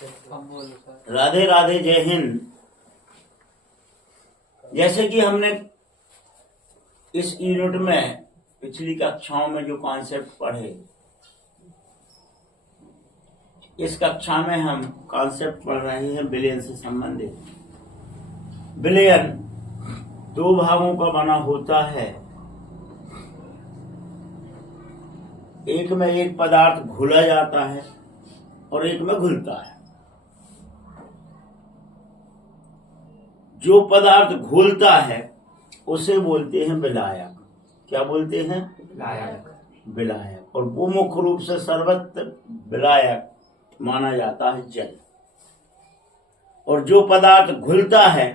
राधे राधे, जय हिंद। जैसे कि हमने इस यूनिट में पिछली कक्षाओं में जो कॉन्सेप्ट पढ़े, इस कक्षा में हम कॉन्सेप्ट पढ़ रहे हैं बिलियन से संबंधित। बिलियन दो भागों का बना होता है। एक में एक पदार्थ घुला जाता है और एक में घुलता है। जो पदार्थ घुलता है उसे बोलते हैं विलायक। क्या बोलते हैं? विलायक। और वो मुख्य रूप से सर्वत्र विलायक माना जाता है जल। और जो पदार्थ घुलता है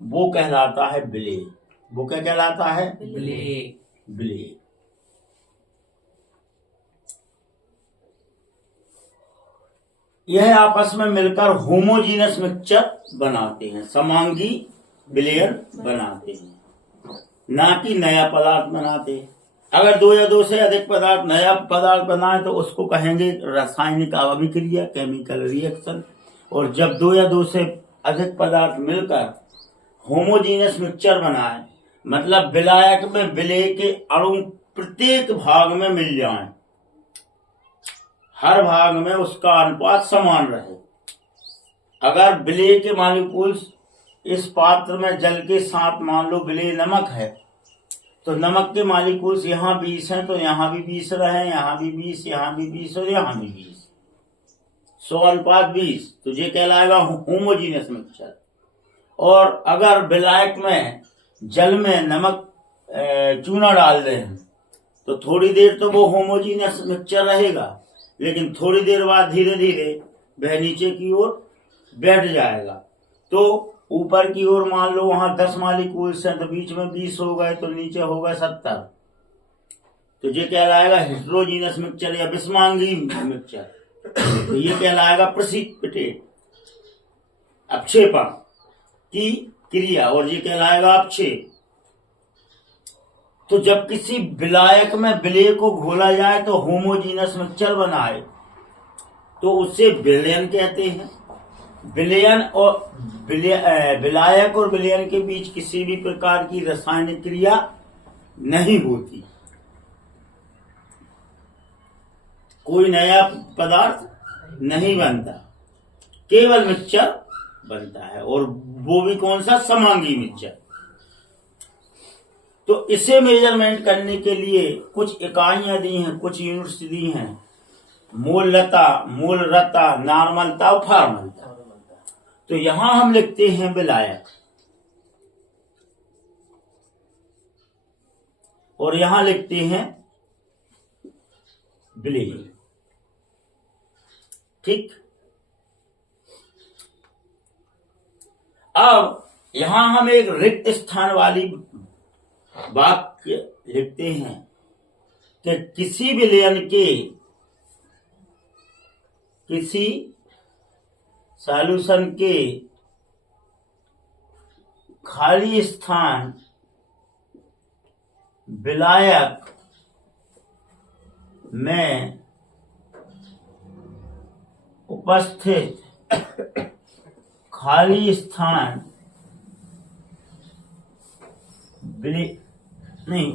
वो कहलाता है विलेय। वो क्या कहलाता है? विलेय। यह आपस में मिलकर होमोजीनस मिक्सचर बनाते हैं, समांगी विलयन बनाते हैं, ना कि नया पदार्थ बनाते हैं। अगर दो या दो से अधिक पदार्थ नया पदार्थ बनाए तो उसको कहेंगे रासायनिक अभिक्रिया, केमिकल रिएक्शन। और जब दो या दो से अधिक पदार्थ मिलकर होमोजीनस मिक्सचर बनाए, मतलब विलायक में विलेय के अणु प्रत्येक भाग में मिल जाएं, हर भाग में उसका अनुपात समान रहे। अगर विलेय के मॉलिक्यूल्स इस पात्र में जल के साथ, मान लो विलेय नमक है, तो नमक के मॉलिक्यूल्स यहाँ 20 हैं तो यहाँ भी 20 रहे, यहाँ भी 20, यहाँ भी 20 और यहाँ भी 20, 100:20, तो ये कहलाएगा होमोजीनियस मिक्सचर। और अगर विलायक में जल में नमक चूना डाल रहे हैं तो थोड़ी देर तो वो होमोजीनियस मिक्सचर रहेगा, लेकिन थोड़ी देर बाद धीरे धीरे वह नीचे की ओर बैठ जाएगा। तो ऊपर की ओर मान लो वहां 10 मॉलिक्यूल्स हैं तो बीच में 20 हो गए तो नीचे हो गए 70, तो ये कहलाएगा हेटेरोजीनस मिक्सचर या विषमांगी मिक्सचर। तो ये कहलाएगा प्रेसिपिटेट, अपक्षेपण की क्रिया, और ये कहलाएगा अपक्षेप। तो जब किसी विलायक में विलेय को घोला जाए तो होमोजीनस मिक्सचर बनाए तो उसे विलयन कहते हैं। विलयन और विलायक और विलयन के बीच किसी भी प्रकार की रासायनिक क्रिया नहीं होती, कोई नया पदार्थ नहीं बनता, केवल मिक्सचर बनता है। और वो भी कौन सा? समांगी मिक्सचर। तो इसे मेजरमेंट करने के लिए कुछ इकाइयां दी हैं, कुछ यूनिट्स दी हैं, मोलता, मोलरता, नॉर्मलता और फॉर्मलता। तो यहां हम लिखते हैं विलायक और यहां लिखते हैं विलेय। ठीक। अब यहां हम एक रिक्त स्थान वाली वाक्य लिखते हैं कि किसी विलयन के, किसी सॉल्यूशन के खाली स्थान विलायक में उपस्थित खाली स्थान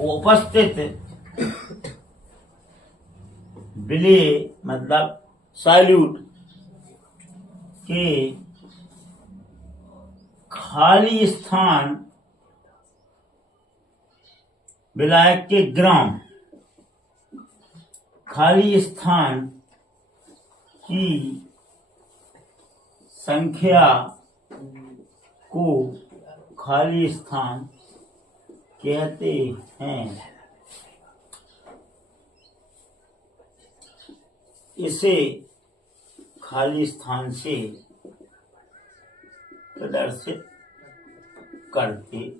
उपस्थित विलेय मतलब सॉल्यूट के खाली स्थान विलायक के ग्राम खाली स्थान की संख्या को खाली स्थान कहते हैं। इसे खाली स्थान से प्रदर्शित करते हैं।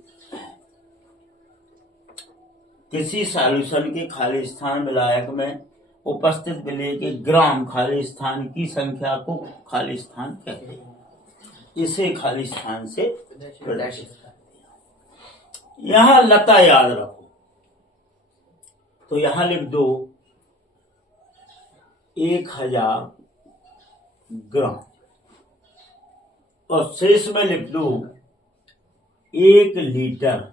किसी सॉल्यूशन के खाली स्थान विलायक में उपस्थित विलेय के ग्राम खाली स्थान की संख्या को खाली स्थान कहते हैं। इसे खाली स्थान से प्रदर्शित करते हैं। यहां लता याद रखो, तो यहां लिख दो 1000 ग्राम। और शेष में लिख दो 1 लीटर।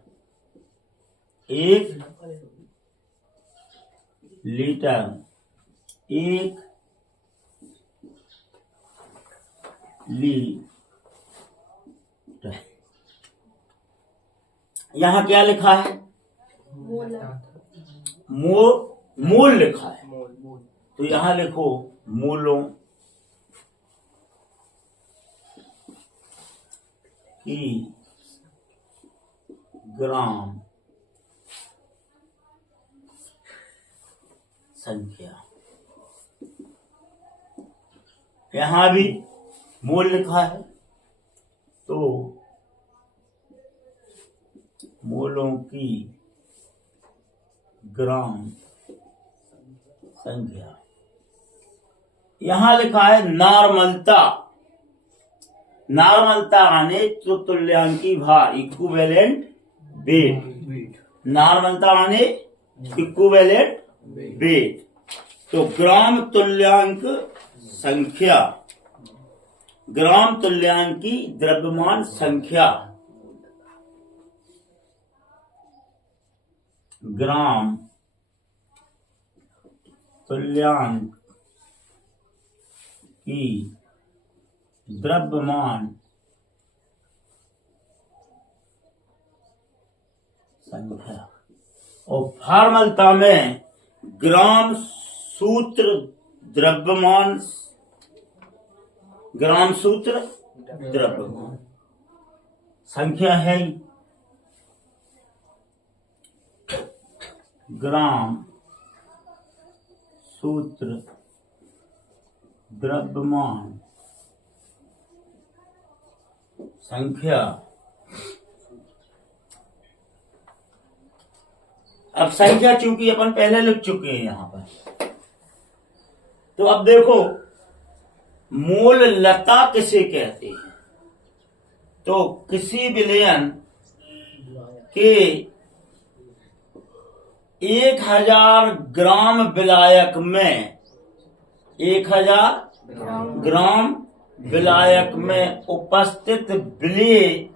1 litre 1 litre. यहां क्या लिखा है? मोल लिखा है, तो यहां लिखो मोलों की ग्राम संख्या। यहां भी मोल लिखा है, तो मोलों की ग्राम संख्या। यहां लिखा है नॉर्मलता। नॉर्मलता माने तो तुल्यांकी भार, इक्विवेलेंट वेट। नॉर्मलता माने इक्विवेलेंट वेट। तो ग्राम तुल्यांक संख्या, ग्राम तुल्यांकी द्रव्यमान संख्या, ग्राम तुल्यांक की द्रव्यमान संख्या। और फॉर्मलता में ग्राम सूत्र द्रव्यमान, ग्राम सूत्र द्रव्यमान संख्या है ग्राम सूत्र द्रव्यमान संख्या। अब संख्या चूंकि अपन पहले लिख चुके हैं यहां पर, तो अब देखो मोल लता किसे कहते हैं? तो किसी विलयन के 1000 ग्राम विलायक में, 1000 ग्राम विलायक में उपस्थित विलेय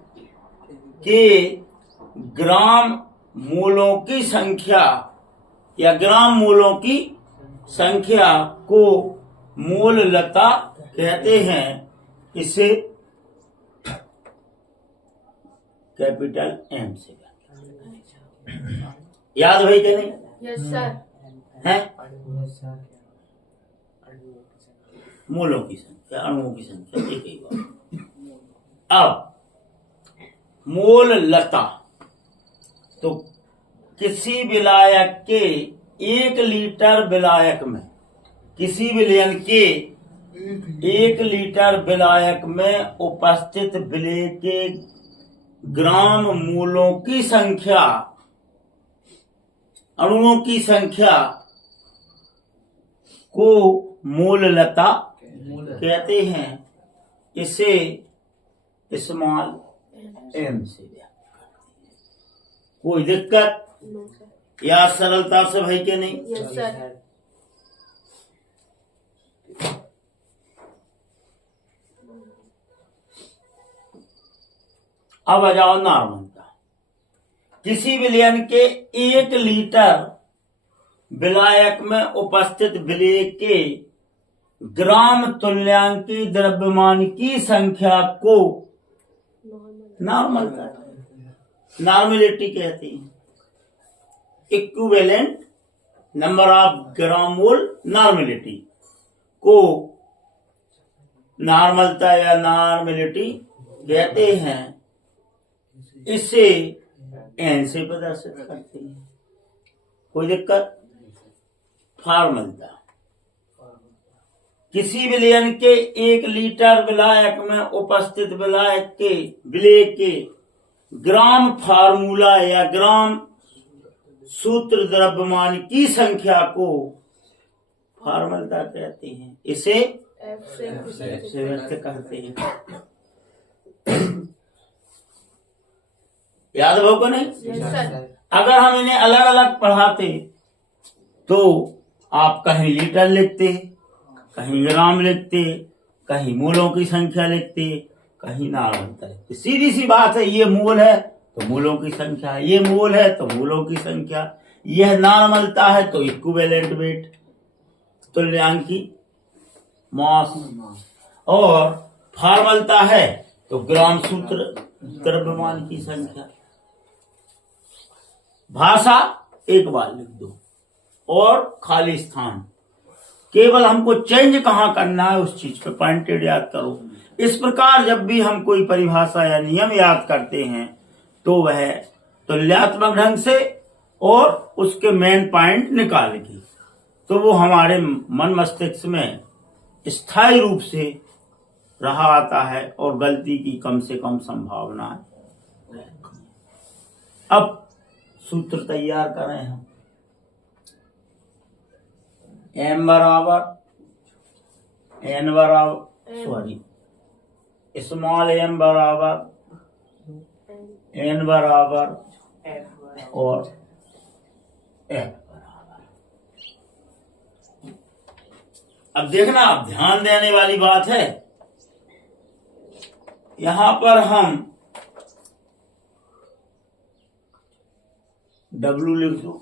के ग्राम मूलों की संख्या या ग्राम मूलों की संख्या को मोल लता कहते हैं। इसे कैपिटल एम से याद भाई क्या नहीं? Yes sir. है मूलों की संख्या, अणुओं की संख्या एक ही बात। अब मोल लता, तो किसी विलायक के 1 लीटर विलायक में, किसी विलयन के 1 लीटर विलायक में उपस्थित विलेय के ग्राम मूलों की संख्या, अणुओं की संख्या को मोल लता कहते हैं। इसे स्मॉल एम से व्याख्या करते हैं। कोई दिक्कत या सरलता से भाई के नहीं? Yes sir. अब आ जाओ नॉर्मलता। किसी विलयन के 1 लीटर विलायक में उपस्थित विलेय के ग्राम तुल्यांकी द्रव्यमान की संख्या को नॉर्मलता, नॉर्मलिटी कहते हैं। Equivalent number of gram mole normality को नॉर्मलता या नॉर्मलिटी कहते हैं। इसे एन से प्रदर्शित करते हैं। कोई दिक्कत? फॉर्मलता। किसी विलयन के 1 लीटर विलायक में उपस्थित विलायक के विलेय के ग्राम फार्मूला या ग्राम सूत्र द्रव्यमान की संख्या को फॉर्मलता कहते हैं। इसे एफ से व्यक्त करते हैं। याद हो को नहीं? Yes sir. अगर हम इन्हें अलग अलग पढ़ाते तो आप कहीं लीटर लिखते, कहीं ग्राम लिखते, कहीं मूलों की संख्या लिखते, कहीं नार्मलता है। तो सीधी सी बात है, ये मूल है तो मूलों की संख्या, ये मूल है तो मूलों की संख्या, यह नार्मलता है तो इक्विवेलेंट वेट तुल्यांकी मास, और फॉर्मलता है तो ग्राम सूत्र द्रव्यमान की संख्या। भाषा एक बार लिख दो और खाली स्थान, केवल हमको चेंज कहां करना है उस चीज पे पॉइंटेड याद करो। इस प्रकार जब भी हम कोई परिभाषा या नियम याद करते हैं तो वह तुल्यात्मक ढंग से और उसके मेन पॉइंट निकाल के, तो वो हमारे मन मस्तिष्क में स्थायी रूप से रहा आता है और गलती की कम से कम संभावना है। अब सूत्र तैयार करें हम। एन बराबर स्मॉल एम बराबर एन बराबर और एफ बराबर। अब देखना, अब ध्यान देने वाली बात है, यहां पर हम W लिख दो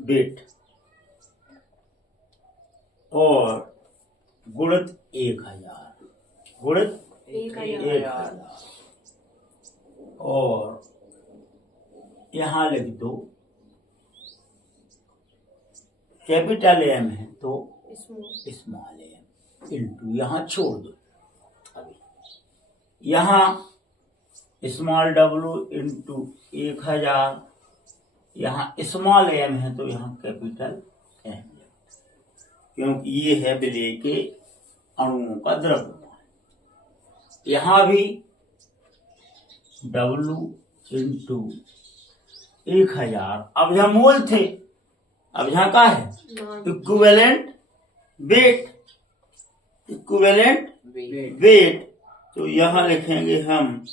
वेट और गुणित 1000, गुणित 1000 और यहां लिख दो कैपिटल एम है तो स्मॉल एम इंटू, यहां छोड़ दो अभी, यहां स्मॉल डब्लू इंटू 1000, यहां स्मॉल एम है तो यहां कैपिटल एम, क्योंकि ये है विलेय के अणुओं का द्रव्यमान। यहां भी W इंटू 1000, अब यहां मोल थे, अब यहां का है इक्विवेलेंट वेट, इक्विवेलेंट वेट, तो यहां लिखेंगे हम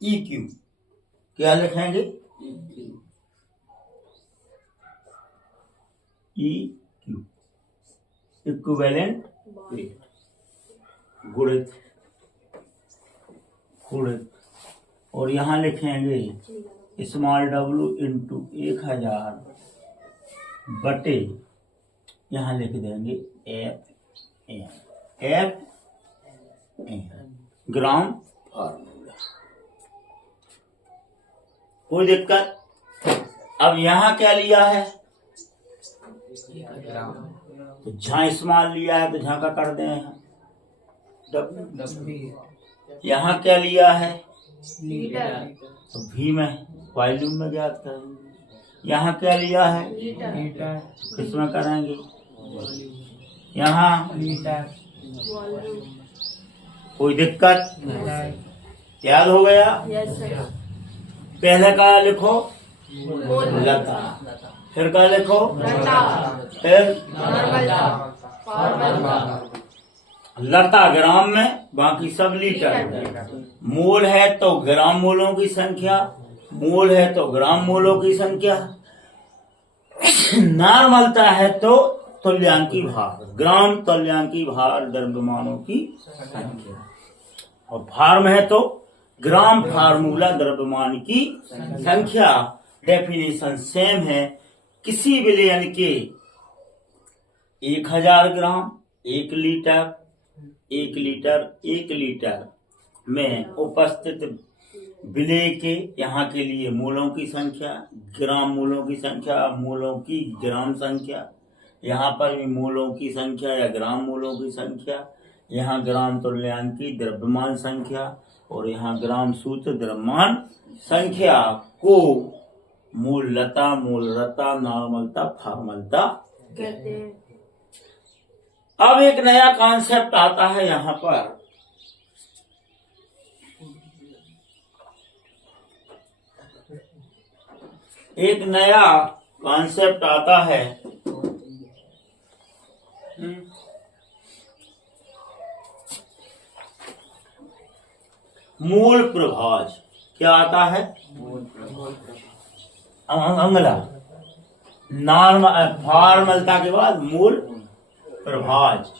EQ, क्या लिखेंगे EQ, इक्विवेलेंट वेट गुणित गुणित, और यहां लिखेंगे स्मॉल W इंटू 1000 बटे, यहां लिख देंगे एफ ग्राम फार्मूला। कोई दिक्कत? अब यहां क्या लिया है, तो जहां स्मॉल लिया है तो जहां का कर दें हम W। यहां क्या लिया है तो V में वॉल्यूम में ज्ञात करेंगे। यहाँ क्या लिया है किसमें करेंगे, यहाँ कोई दिक्कत? याद हो गया? पहले का लिखो लता, फिर का लिखो फिर लता ग्राम में, बाकी सब लीटर। मोल है तो ग्राम मोलों की संख्या, मोल है तो ग्राम मोलों की संख्या, नार्मलता है तो तुल्यांकी भार, ग्राम तुल्यांकी भार द्रव्यमानों की संख्या, और फार्म है तो ग्राम फार्मूला द्रव्यमान की संख्या। डेफिनेशन सेम है, किसी विलयन के 1000 ग्राम 1 लीटर 1 लीटर में उपस्थित विलेय के यहाँ के लिए मोलों की संख्या, ग्राम मोलों की संख्या, मोलों की ग्राम संख्या, यहाँ पर भी मोलों की संख्या या ग्राम मोलों की संख्या, यहाँ ग्राम तुल्यांकी द्रव्यमान संख्या और यहाँ ग्राम सूत्र द्रव्यमान संख्या को मूललता, मूलरता, नॉर्मलता, फॉर्मलता कहते हैं। अब एक नया कॉन्सेप्ट आता है यहाँ पर, एक नया कॉन्सेप्ट आता है मूल प्रभाज। क्या आता है? अंगला फॉर्मलता के बाद मूल प्रभाज।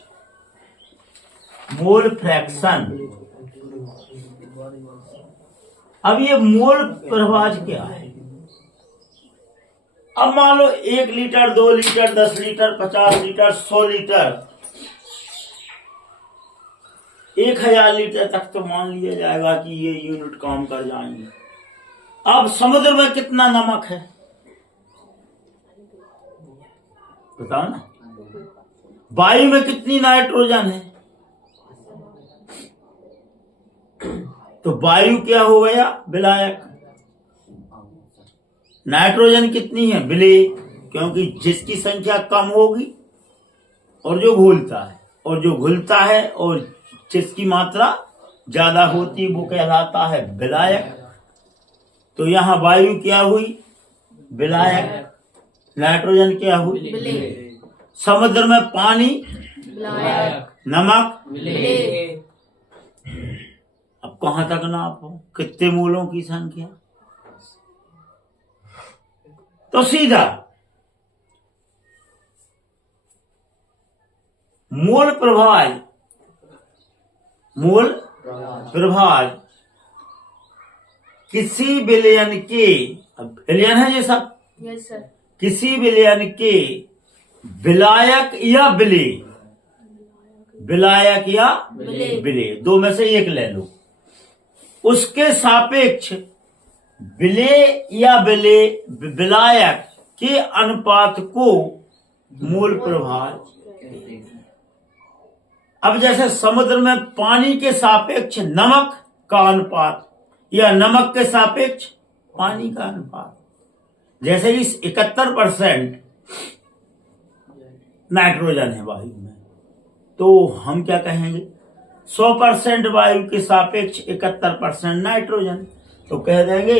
Mole fraction. अब ये मोल प्रवाह क्या है? अब मान लो 1 litre, 2 litre, 10 litre, 50 litre, 100 litre, 1000 litre तक तो मान लिया जाएगा कि ये यूनिट काम कर जाएंगे। अब समुद्र में कितना नमक है बताओ ना। वायु में कितनी नाइट्रोजन है? तो वायु क्या हो गया? विलायक। नाइट्रोजन कितनी है? विलेय, क्योंकि जिसकी संख्या कम होगी और जो घुलता है, और जो घुलता है और जिसकी मात्रा ज्यादा होती है वो कहलाता है विलायक। तो यहाँ वायु क्या हुई? विलायक। नाइट्रोजन क्या हुई? विलेय। समुद्र में पानी विलायक। नमक विलेय। अब कहां तक नापो? कितने मूलों की संख्या? तो सीधा मूल प्रभाव, मूल प्रभाव किसी विलयन के, अब विलयन है ये सब, यस सर। किसी विलयन के विलायक या विलेय, विलायक या विलेय। विलेय, दो में से एक ले लो, उसके सापेक्ष विलेय या विलेय विलायक के अनुपात को मूल प्रभाव। अब जैसे समुद्र में पानी के सापेक्ष नमक का अनुपात या नमक के सापेक्ष पानी का अनुपात, जैसे इस 71% नाइट्रोजन है वायु में, तो हम क्या कहेंगे? 100% वायु के सापेक्ष 71% नाइट्रोजन, तो कह देंगे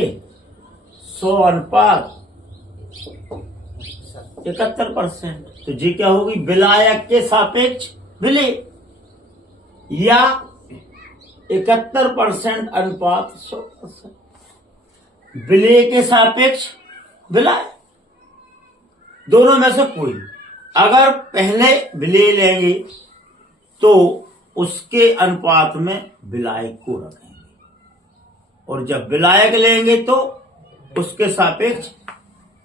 100 अनुपात 71%। तो जी क्या होगी? विलायक के सापेक्ष विलेय या 71% अनुपात 100%, विलेय के सापेक्ष विलायक, दोनों में से कोई। अगर पहले विलेय लेंगे तो उसके अनुपात में विलायक को रखेंगे, और जब विलायक लेंगे तो उसके सापेक्ष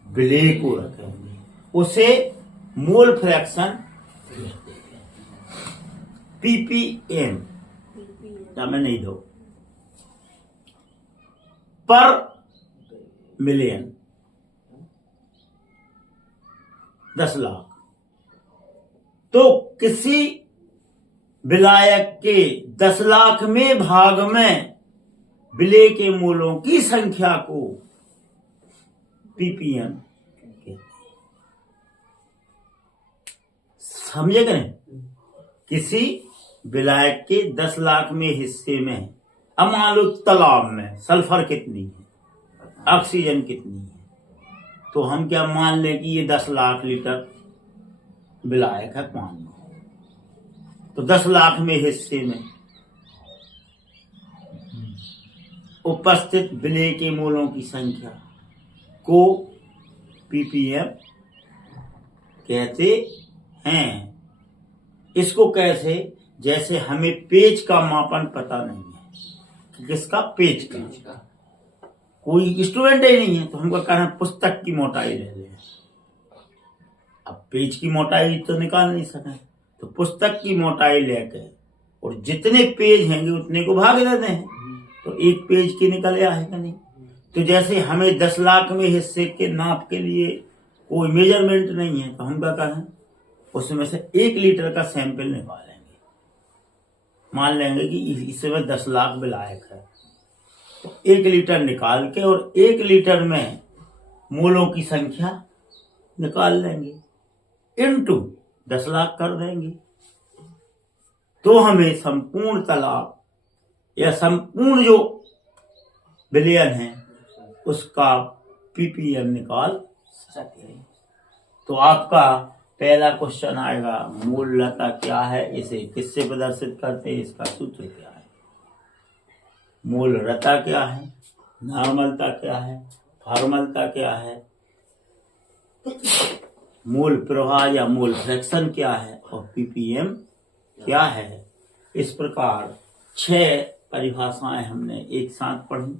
विलेय को रखेंगे, उसे मोल फ्रैक्शन ppm में नहीं दो पर मिलियन, 10 लाख। तो किसी विलायक के 10 लाख में भाग में विलेय के मूलों की संख्या को ppm कहते हैं। समझे कि नहीं? किसी विलायक के 10 लाख में हिस्से में, अब मान लो तालाब में सल्फर कितनी है, ऑक्सीजन कितनी है, तो हम क्या मान लें कि ये 10 लाख लीटर विलायक है पानी, तो 10 लाख में हिस्से में उपस्थित विलेय के मूलों की संख्या को ppm कहते हैं। इसको कैसे? जैसे हमें पेज का मापन पता नहीं है कि किसका पेज का, कोई स्टूडेंट ही नहीं है, तो हमको कहना है पुस्तक की मोटाई ले लें। अब पेज की मोटाई तो निकाल नहीं सके, तो पुस्तक की मोटाई लेके और जितने पेज हैंगे उतने को भाग देते हैं, तो एक पेज की निकल आएगा नहीं। तो जैसे हमें 10 लाख में हिस्से के नाप के लिए कोई मेजरमेंट नहीं है, तो हम क्या करें? उसमें से 1 लीटर का सैंपल निकालेंगे, मान लेंगे कि इसमें 10 लाख विलायक है, तो 1 लीटर निकाल के और 1 लीटर में मूलों की संख्या निकाल लेंगे, इनटू 10 लाख कर देंगे, तो हमें संपूर्ण तालाब या संपूर्ण जो विलयन है उसका ppm निकाल सकते हैं। तो आपका पहला क्वेश्चन आएगा, मूलता क्या है, इसे किससे प्रदर्शित करते हैं, इसका सूत्र क्या है? मूलता क्या है, नॉर्मलता क्या है, फॉर्मलता क्या है, मूल प्रवाह या मूल फ्रैक्शन क्या है, और ppm क्या है, इस प्रकार 6 परिभाषाएं हमने एक साथ पढ़ी।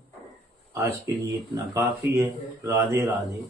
आज के लिए इतना काफी है। राधे राधे।